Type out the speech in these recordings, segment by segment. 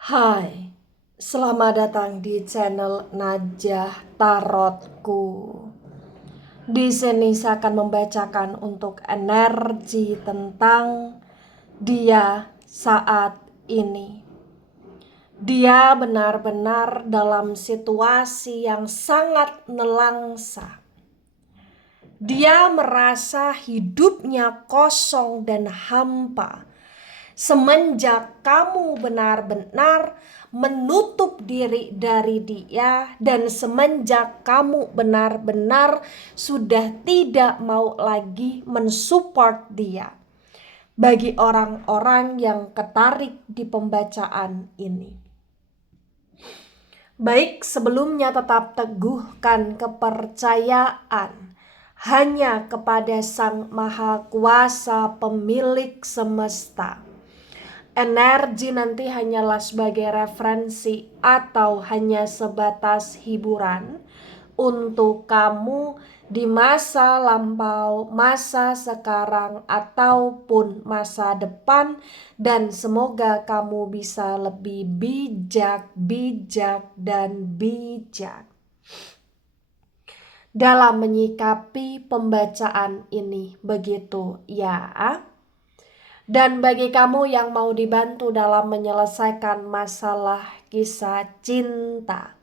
Hai, selamat datang di channel Najah Tarotku. Di sini saya akan membacakan untuk energi tentang dia saat ini. Dia benar-benar dalam situasi yang sangat nelangsa. Dia merasa hidupnya kosong dan hampa. Semenjak kamu benar-benar menutup diri dari dia dan semenjak kamu benar-benar sudah tidak mau lagi mensupport dia. Bagi orang-orang yang ketarik di pembacaan ini. Baik, sebelumnya tetap teguhkan kepercayaan hanya kepada Sang Maha Kuasa pemilik semesta. Energi nanti hanyalah sebagai referensi atau hanya sebatas hiburan untuk kamu di masa lampau, masa sekarang, ataupun masa depan, dan semoga kamu bisa lebih bijak dan bijak dalam menyikapi pembacaan ini, begitu ya. Dan bagi kamu yang mau dibantu dalam menyelesaikan masalah kisah cinta,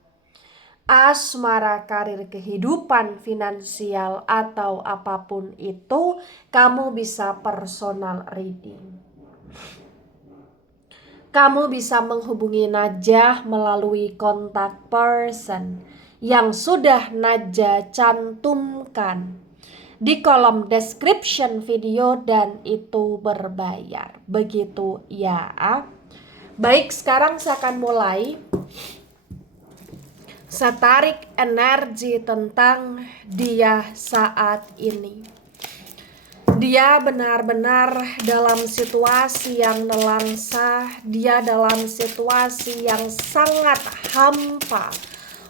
asmara, karir, kehidupan, finansial, atau apapun itu, kamu bisa personal reading. Kamu bisa menghubungi Najah melalui kontak person yang sudah Najah cantumkan di kolom description video dan itu berbayar. Begitu ya. Baik, sekarang saya akan mulai. Saya tarik energi tentang dia saat ini. Dia benar-benar dalam situasi yang nelangsa. Dia dalam situasi yang sangat hampa.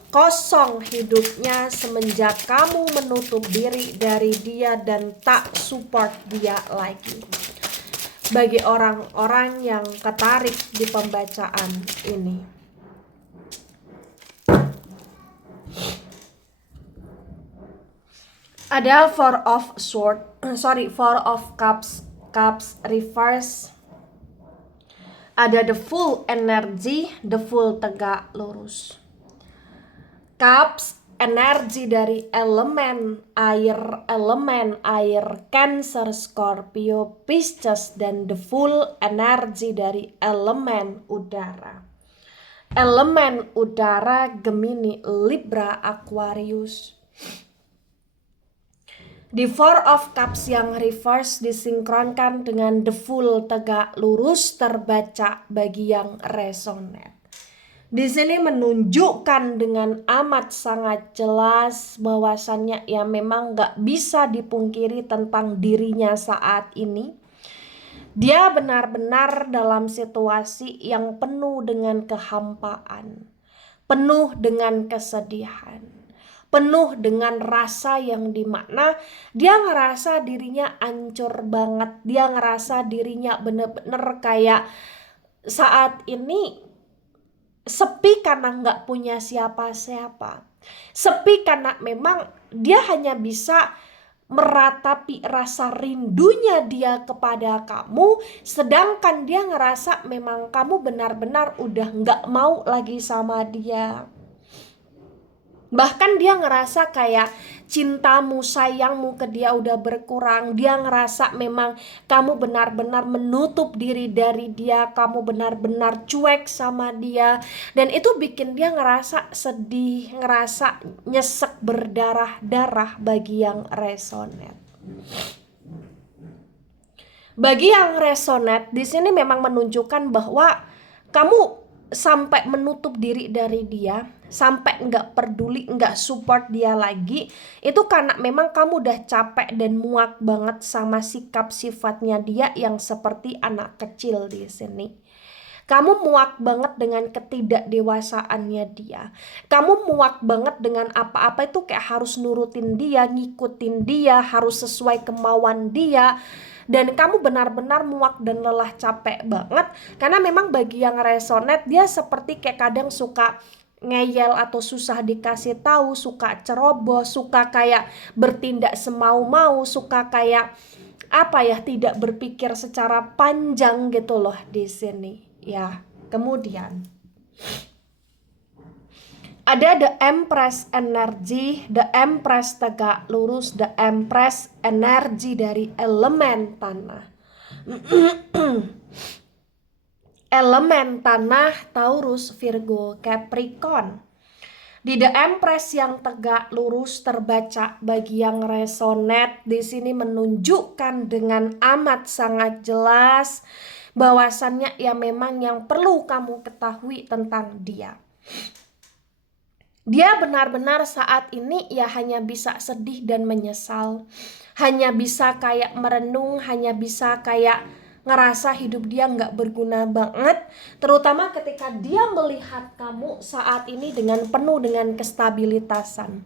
Kosong hidupnya semenjak kamu menutup diri dari dia dan tak support dia lagi. Bagi orang-orang yang ketarik di pembacaan ini. Ada Four of Cups reverse. Ada the full energy, the full tegak lurus. Cups, energi dari elemen air Cancer, Scorpio, Pisces, dan the full energi dari elemen udara. Elemen udara Gemini, Libra, Aquarius. Di Four of Cups yang reverse disinkronkan dengan the full tegak lurus terbaca bagi yang resonate. Di sini menunjukkan dengan amat sangat jelas bahwasannya ya memang gak bisa dipungkiri tentang dirinya saat ini. Dia benar-benar dalam situasi yang penuh dengan kehampaan, penuh dengan kesedihan, penuh dengan rasa yang dimana dia ngerasa dirinya hancur banget. Dia ngerasa dirinya bener-bener kayak saat ini sepi karena nggak punya siapa-siapa. Sepi karena memang dia hanya bisa meratapi rasa rindunya dia kepada kamu, sedangkan dia ngerasa memang kamu benar-benar udah nggak mau lagi sama dia. Bahkan dia ngerasa kayak cintamu, sayangmu ke dia udah berkurang. Dia ngerasa memang kamu benar-benar menutup diri dari dia, kamu benar-benar cuek sama dia. Dan itu bikin dia ngerasa sedih, ngerasa nyesek berdarah-darah bagi yang resonate. Bagi yang resonate di sini memang menunjukkan bahwa kamu sampai menutup diri dari dia, sampai nggak peduli, nggak support dia lagi, itu karena memang kamu udah capek dan muak banget sama sikap sifatnya dia yang seperti anak kecil di sini. Kamu muak banget dengan ketidakdewasaannya dia. Kamu muak banget dengan apa-apa itu kayak harus nurutin dia, ngikutin dia, harus sesuai kemauan dia. Dan kamu benar-benar muak dan lelah, capek banget. Karena memang bagi yang resonate, dia seperti kayak kadang suka ngeyel atau susah dikasih tahu, suka ceroboh, suka kayak bertindak semau-mau, suka kayak apa ya, tidak berpikir secara panjang gitu loh di sini ya. Kemudian ada the Empress energi, the Empress tegak lurus, the Empress energi dari elemen tanah. Elemen tanah Taurus, Virgo, Capricorn. Di The Empress yang tegak lurus terbaca bagi yang resonate di sini menunjukkan dengan amat sangat jelas bahwasannya ya memang yang perlu kamu ketahui tentang dia. Dia benar-benar saat ini ya hanya bisa sedih dan menyesal. Hanya bisa kayak merenung, hanya bisa kayak ngerasa hidup dia nggak berguna banget, terutama ketika dia melihat kamu saat ini dengan penuh dengan kestabilitasan.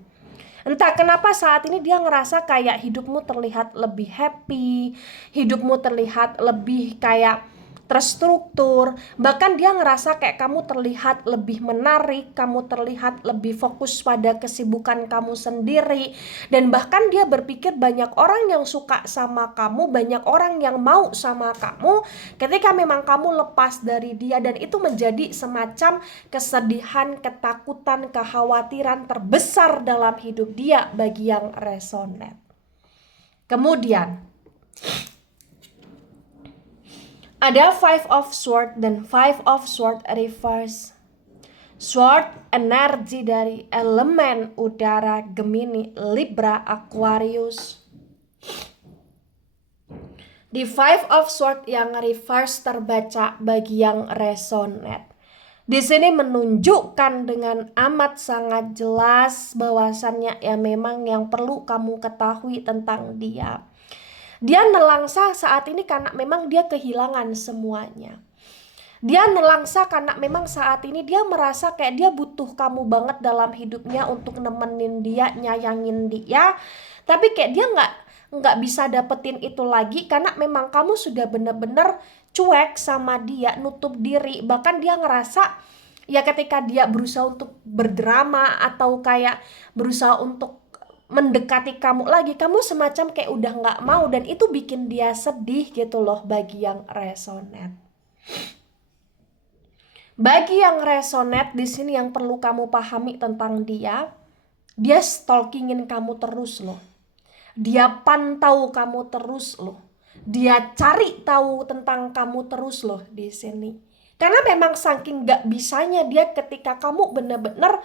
Entah kenapa saat ini dia ngerasa kayak hidupmu terlihat lebih happy, hidupmu terlihat lebih kayak terstruktur, bahkan dia ngerasa kayak kamu terlihat lebih menarik, kamu terlihat lebih fokus pada kesibukan kamu sendiri, dan bahkan dia berpikir banyak orang yang suka sama kamu, banyak orang yang mau sama kamu ketika memang kamu lepas dari dia, dan itu menjadi semacam kesedihan, ketakutan, kekhawatiran terbesar dalam hidup dia bagi yang resonate. Kemudian ada Five of Swords dan Five of Swords reverse. Sword energi dari elemen udara Gemini, Libra, Aquarius. Di Five of Swords yang reverse terbaca bagi yang resonate. Di sini menunjukkan dengan amat sangat jelas bahwasannya ya memang yang perlu kamu ketahui tentang dia. Dia nelangsa saat ini karena memang dia kehilangan semuanya. Dia nelangsa karena memang saat ini dia merasa kayak dia butuh kamu banget dalam hidupnya untuk nemenin dia, nyayangin dia. Tapi kayak dia nggak bisa dapetin itu lagi karena memang kamu sudah bener-bener cuek sama dia, nutup diri. Bahkan dia ngerasa ya ketika dia berusaha untuk berdrama atau kayak berusaha untuk mendekati kamu lagi, kamu semacam kayak udah nggak mau, dan itu bikin dia sedih gitu loh bagi yang resonate. Bagi yang resonate di sini yang perlu kamu pahami tentang dia stalkingin kamu terus loh. Dia pantau kamu terus loh. Dia cari tahu tentang kamu terus loh di sini. Karena memang saking nggak bisanya dia ketika kamu bener-bener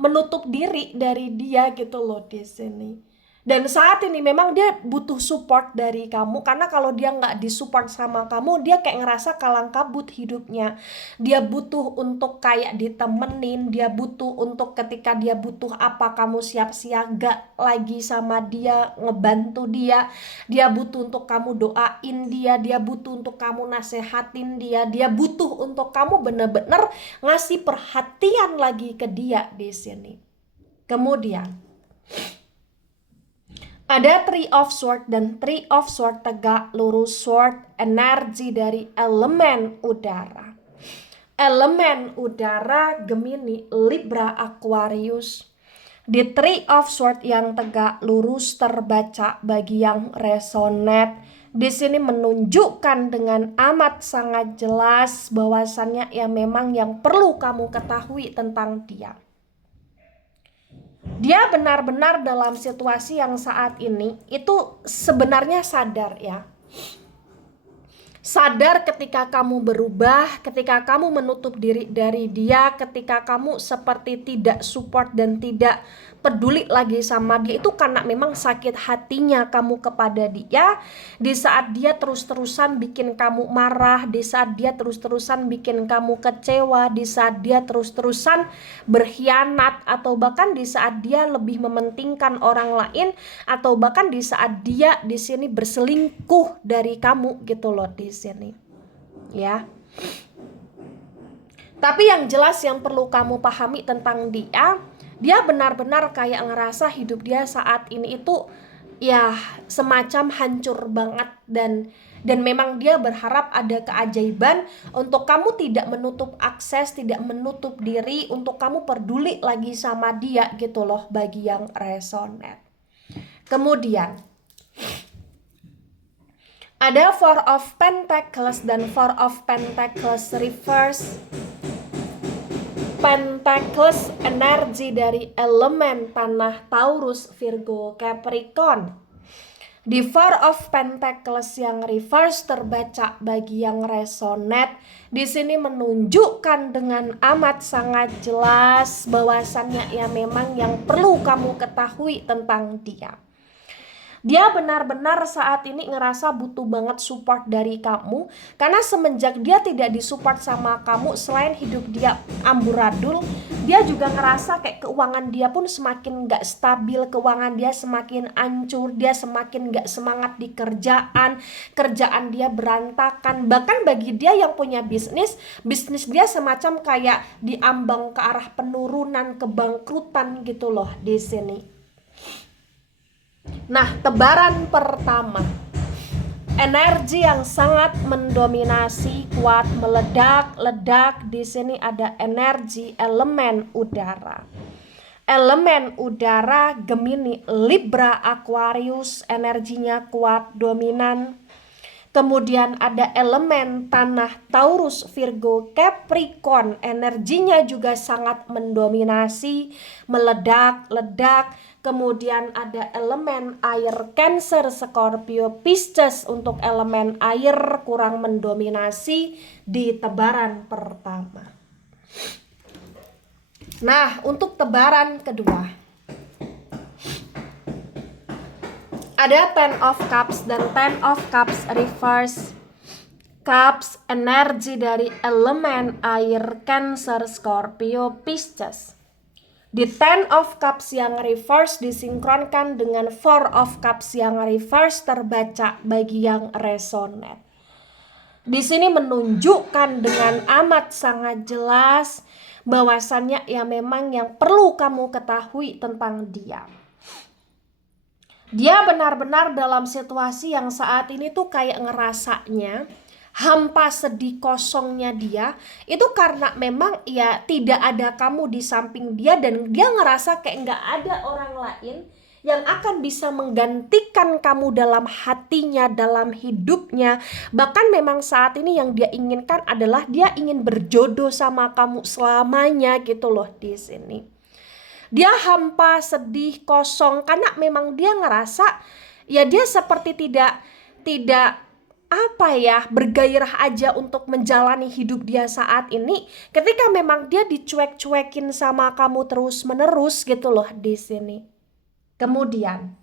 menutup diri dari dia gitu loh di sini. Dan saat ini memang dia butuh support dari kamu, karena kalau dia nggak disupport sama kamu, dia kayak ngerasa kalang kabut hidupnya. Dia butuh untuk kayak ditemenin, dia butuh untuk ketika dia butuh apa kamu siap siaga lagi sama dia, ngebantu dia. Dia butuh untuk kamu doain dia butuh untuk kamu nasehatin dia butuh untuk kamu bener-bener ngasih perhatian lagi ke dia di sini. Kemudian ada Three of Swords dan Three of Swords tegak lurus, sword energi dari elemen udara. Elemen udara Gemini, Libra, Aquarius. Di Three of Swords yang tegak lurus terbaca bagi yang resonate di sini menunjukkan dengan amat sangat jelas bahwasannya ya memang yang perlu kamu ketahui tentang dia. Dia benar-benar dalam situasi yang saat ini itu sebenarnya sadar ya. Sadar ketika kamu berubah, ketika kamu menutup diri dari dia, ketika kamu seperti tidak support dan tidak peduli lagi sama dia, itu karena memang sakit hatinya kamu kepada dia. Di saat dia terus-terusan bikin kamu marah, di saat dia terus-terusan bikin kamu kecewa, di saat dia terus-terusan berkhianat, atau bahkan di saat dia lebih mementingkan orang lain, atau bahkan di saat dia di sini berselingkuh dari kamu gitu loh di sini. Ya. Tapi yang jelas yang perlu kamu pahami tentang dia benar-benar kayak ngerasa hidup dia saat ini itu ya semacam hancur banget, dan memang dia berharap ada keajaiban untuk kamu tidak menutup akses, tidak menutup diri, untuk kamu peduli lagi sama dia gitu loh, bagi yang resonate. Kemudian ada Four of Pentacles dan Four of Pentacles reverse. Pentacles energi dari elemen tanah Taurus, Virgo, Capricorn. Di Four of Pentacles yang reverse terbaca bagi yang resonate di sini menunjukkan dengan amat sangat jelas bahwasannya ya memang yang perlu kamu ketahui tentang dia. Dia benar-benar saat ini ngerasa butuh banget support dari kamu, karena semenjak dia tidak disupport sama kamu, selain hidup dia amburadul, dia juga ngerasa kayak keuangan dia pun semakin gak stabil, keuangan dia semakin hancur, dia semakin gak semangat di kerjaan dia berantakan. Bahkan bagi dia yang punya bisnis dia semacam kayak diambang ke arah penurunan, kebangkrutan gitu loh di sini. Nah, tebaran pertama, energi yang sangat mendominasi, kuat, meledak-ledak. Di sini ada energi elemen udara. Elemen udara Gemini, Libra, Aquarius, energinya kuat, dominan. Kemudian ada elemen tanah Taurus, Virgo, Capricorn, energinya juga sangat mendominasi, meledak-ledak. Kemudian ada elemen air, Cancer, Scorpio, Pisces. Untuk elemen air kurang mendominasi di tebaran pertama. Nah, untuk tebaran kedua ada Ten of Cups dan Ten of Cups reverse. Cups energi dari elemen air, Cancer, Scorpio, Pisces. Di Ten of Cups yang reverse disinkronkan dengan Four of Cups yang reverse terbaca bagi yang resonate. Di sini menunjukkan dengan amat sangat jelas bahwasannya ya memang yang perlu kamu ketahui tentang dia. Dia benar-benar dalam situasi yang saat ini tuh kayak ngerasanya hampa, sedih, kosongnya dia itu karena memang ya tidak ada kamu di samping dia, dan dia ngerasa kayak nggak ada orang lain yang akan bisa menggantikan kamu dalam hatinya, dalam hidupnya. Bahkan memang saat ini yang dia inginkan adalah dia ingin berjodoh sama kamu selamanya gitu loh di sini. Dia hampa, sedih, kosong karena memang dia ngerasa ya dia seperti tidak bergairah aja untuk menjalani hidup dia saat ini, ketika memang dia dicuek-cuekin sama kamu terus-menerus gitu loh di sini. Kemudian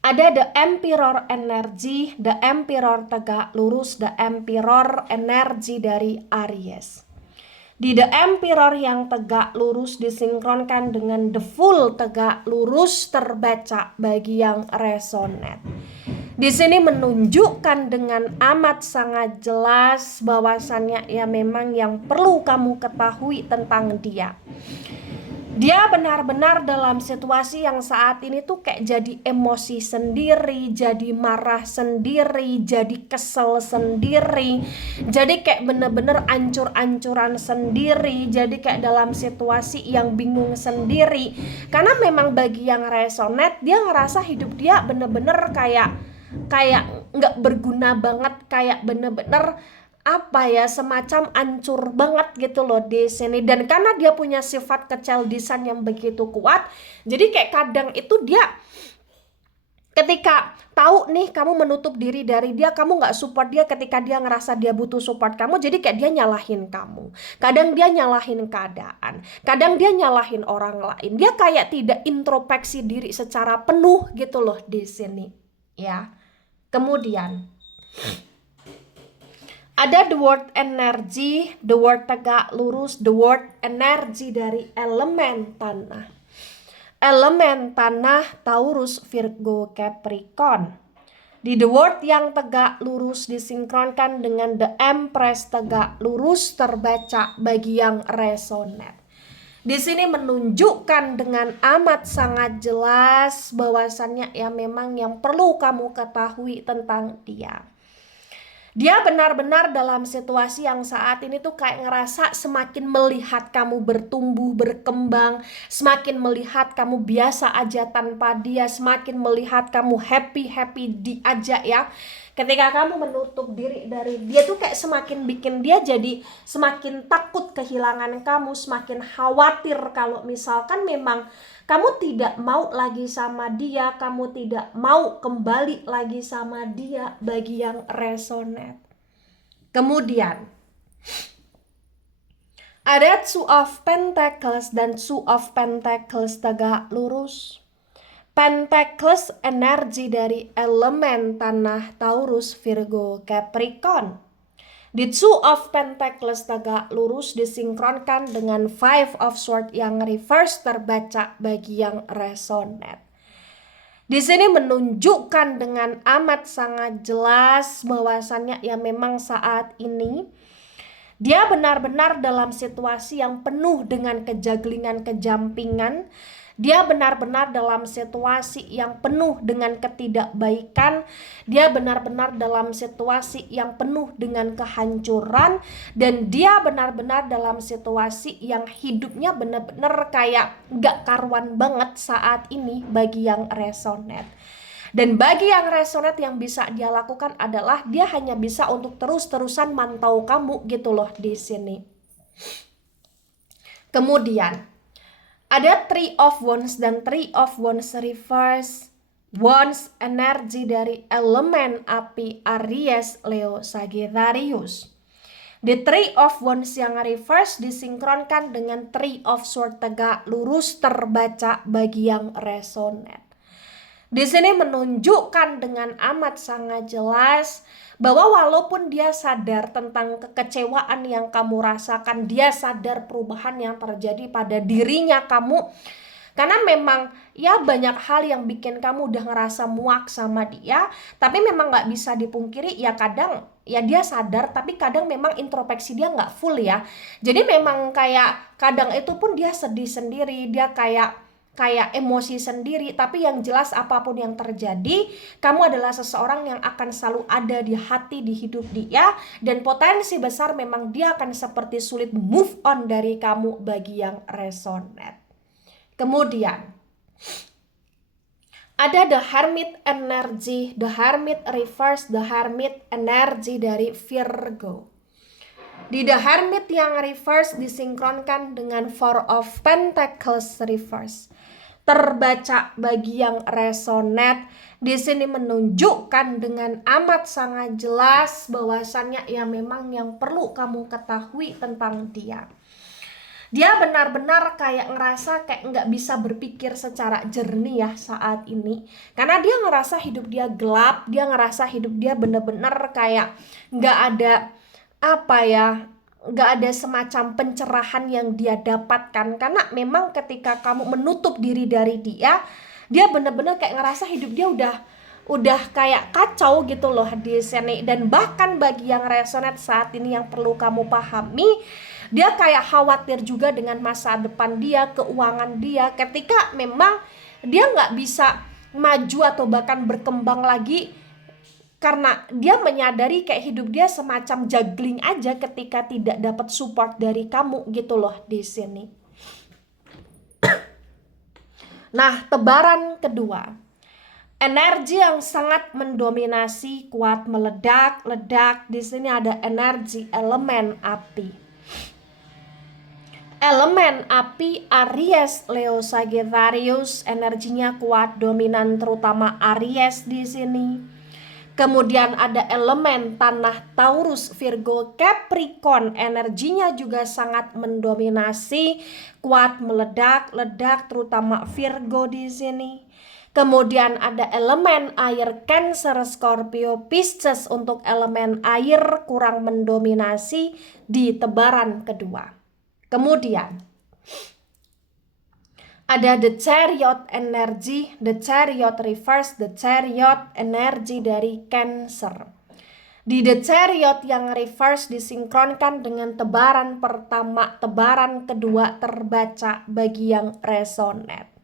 ada The Emperor energy, The Emperor tegak lurus, The Emperor energi dari Aries. Di The Emperor yang tegak lurus disinkronkan dengan The Fool tegak lurus terbaca bagi yang resonate. Di sini menunjukkan dengan amat sangat jelas bahwasannya ya memang yang perlu kamu ketahui tentang dia. Dia benar-benar dalam situasi yang saat ini tuh kayak jadi emosi sendiri, jadi marah sendiri, jadi kesel sendiri, jadi kayak bener-bener ancur-ancuran sendiri, jadi kayak dalam situasi yang bingung sendiri. Karena memang bagi yang resonate, dia ngerasa hidup dia bener-bener kayak nggak berguna banget, kayak bener-bener semacam ancur banget gitu loh di sini. Dan karena dia punya sifat kecildisan yang begitu kuat, jadi kayak kadang itu dia ketika tahu nih kamu menutup diri dari dia, kamu nggak support dia ketika dia ngerasa dia butuh support kamu, jadi kayak dia nyalahin kamu. Kadang dia nyalahin keadaan, kadang dia nyalahin orang lain. Dia kayak tidak introspeksi diri secara penuh gitu loh di sini ya. Kemudian ada The World energy, The World tegak lurus, The World energi dari elemen tanah. Elemen tanah Taurus, Virgo, Capricorn. Di The World yang tegak lurus disinkronkan dengan The Empress tegak lurus terbaca bagi yang resonate. Di sini menunjukkan dengan amat sangat jelas bahwasannya ya memang yang perlu kamu ketahui tentang dia. Dia benar-benar dalam situasi yang saat ini tuh kayak ngerasa semakin melihat kamu bertumbuh, berkembang, semakin melihat kamu biasa aja tanpa dia, semakin melihat kamu happy diajak ya. Ketika kamu menutup diri dari dia tuh kayak semakin bikin dia jadi semakin takut kehilangan kamu, semakin khawatir kalau misalkan memang kamu tidak mau lagi sama dia, kamu tidak mau kembali lagi sama dia bagi yang resonate. Kemudian ada Two of Pentacles dan Two of Pentacles tegak lurus. Pentacles energi dari elemen tanah Taurus, Virgo, Capricorn. Di Two of Pentacles tegak lurus disinkronkan dengan Five of Swords yang reverse terbaca bagi yang resonate. Di sini menunjukkan dengan amat sangat jelas bahwasannya ya memang saat ini dia benar-benar dalam situasi yang penuh dengan kejaglingan, kejampingan. Dia benar-benar dalam situasi yang penuh dengan ketidakbaikan. Dia benar-benar dalam situasi yang penuh dengan kehancuran. Dan dia benar-benar dalam situasi yang hidupnya benar-benar kayak gak karuan banget saat ini bagi yang resonate. Dan bagi yang resonate yang bisa dia lakukan adalah dia hanya bisa untuk terus-terusan mantau kamu gitu loh di sini. Kemudian ada Three of Wands dan Three of Wands reverse. Wands energi dari elemen api Aries, Leo, Sagittarius. The Three of Wands yang reverse disinkronkan dengan Three of Swords tegak lurus terbaca bagi yang resonate. Di sini menunjukkan dengan amat sangat jelas bahwa walaupun dia sadar tentang kekecewaan yang kamu rasakan, dia sadar perubahan yang terjadi pada dirinya kamu. Karena memang ya banyak hal yang bikin kamu udah ngerasa muak sama dia, tapi memang gak bisa dipungkiri ya kadang ya dia sadar tapi kadang memang introspeksi dia gak full ya. Jadi memang kayak kadang itu pun dia sedih sendiri, dia kayak emosi sendiri, tapi yang jelas apapun yang terjadi, kamu adalah seseorang yang akan selalu ada di hati, di hidup dia, dan potensi besar memang dia akan seperti sulit move on dari kamu bagi yang resonate. Kemudian ada The Hermit energy, The Hermit reverse, The Hermit energi dari Virgo. Di The Hermit yang reverse disinkronkan dengan Four of Pentacles reverse. Terbaca bagi yang resonate, di sini menunjukkan dengan amat sangat jelas bahwasannya ya memang yang perlu kamu ketahui tentang dia. Dia benar-benar kayak ngerasa kayak nggak bisa berpikir secara jernih ya saat ini. Karena dia ngerasa hidup dia gelap, dia ngerasa hidup dia benar-benar kayak nggak ada nggak ada semacam pencerahan yang dia dapatkan. Karena memang ketika kamu menutup diri dari dia benar-benar kayak ngerasa hidup dia udah kayak kacau gitu loh di sini. Dan bahkan bagi yang resonate saat ini yang perlu kamu pahami, dia kayak khawatir juga dengan masa depan dia, keuangan dia, ketika memang dia nggak bisa maju atau bahkan berkembang lagi. Karena dia menyadari kayak hidup dia semacam juggling aja ketika tidak dapat support dari kamu gitu loh di sini. Nah, tebaran kedua. Energi yang sangat mendominasi, kuat meledak. Di sini ada energi elemen api. Elemen api Aries, Leo, Sagittarius, energinya kuat, dominan terutama Aries di sini. Kemudian ada elemen tanah Taurus, Virgo, Capricorn, energinya juga sangat mendominasi, kuat meledak terutama Virgo di sini. Kemudian ada elemen air Cancer, Scorpio, Pisces untuk elemen air kurang mendominasi di tebaran kedua. Kemudian Ada the chariot energy, the chariot reverse, the chariot energy dari Cancer. Di the chariot yang reverse disinkronkan dengan tebaran pertama, tebaran kedua terbaca bagi yang resonate.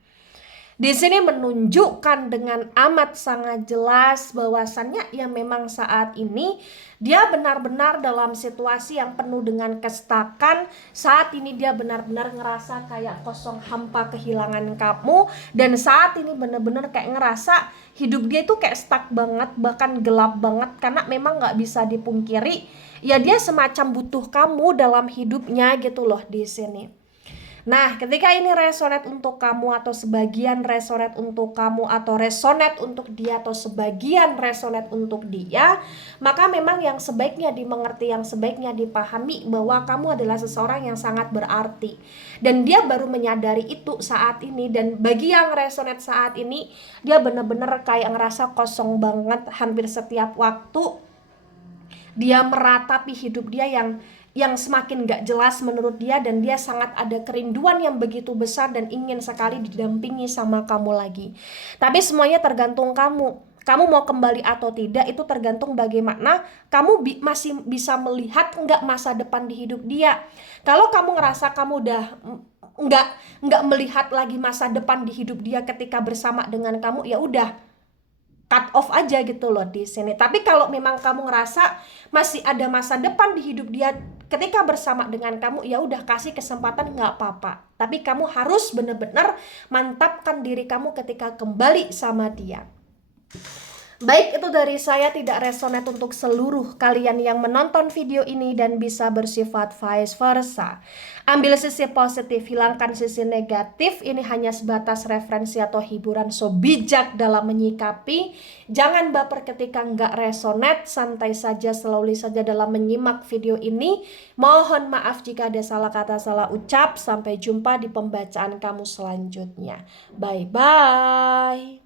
Di sini menunjukkan dengan amat sangat jelas bahwasannya ya memang saat ini dia benar-benar dalam situasi yang penuh dengan kestakan. Saat ini dia benar-benar ngerasa kayak kosong hampa, kehilangan kamu, dan saat ini benar-benar kayak ngerasa hidup dia itu kayak stuck banget, bahkan gelap banget, karena memang nggak bisa dipungkiri ya dia semacam butuh kamu dalam hidupnya gitu loh di sini. Nah, ketika ini resonate untuk kamu atau sebagian resonate untuk kamu atau resonate untuk dia atau sebagian resonate untuk dia, maka memang yang sebaiknya dimengerti, yang sebaiknya dipahami bahwa kamu adalah seseorang yang sangat berarti. Dan dia baru menyadari itu saat ini, dan bagi yang resonate saat ini, dia benar-benar kayak ngerasa kosong banget hampir setiap waktu. Dia meratapi hidup dia yang semakin gak jelas menurut dia, dan dia sangat ada kerinduan yang begitu besar dan ingin sekali didampingi sama kamu lagi. Tapi semuanya tergantung kamu. Kamu mau kembali atau tidak itu tergantung bagaimana kamu masih bisa melihat enggak masa depan di hidup dia. Kalau kamu ngerasa kamu udah enggak melihat lagi masa depan di hidup dia ketika bersama dengan kamu, ya udah cut off aja gitu loh di sini. Tapi kalau memang kamu ngerasa masih ada masa depan di hidup dia ketika bersama dengan kamu, ya udah kasih kesempatan, nggak apa-apa. Tapi kamu harus benar-benar mantapkan diri kamu ketika kembali sama dia. Baik, itu dari saya, tidak resonate untuk seluruh kalian yang menonton video ini dan bisa bersifat vice versa. Ambil sisi positif, hilangkan sisi negatif. Ini hanya sebatas referensi atau hiburan, so bijak dalam menyikapi. Jangan baper ketika nggak resonate, santai saja, slowly saja dalam menyimak video ini. Mohon maaf jika ada salah kata, salah ucap. Sampai jumpa di pembacaan kamu selanjutnya. Bye-bye.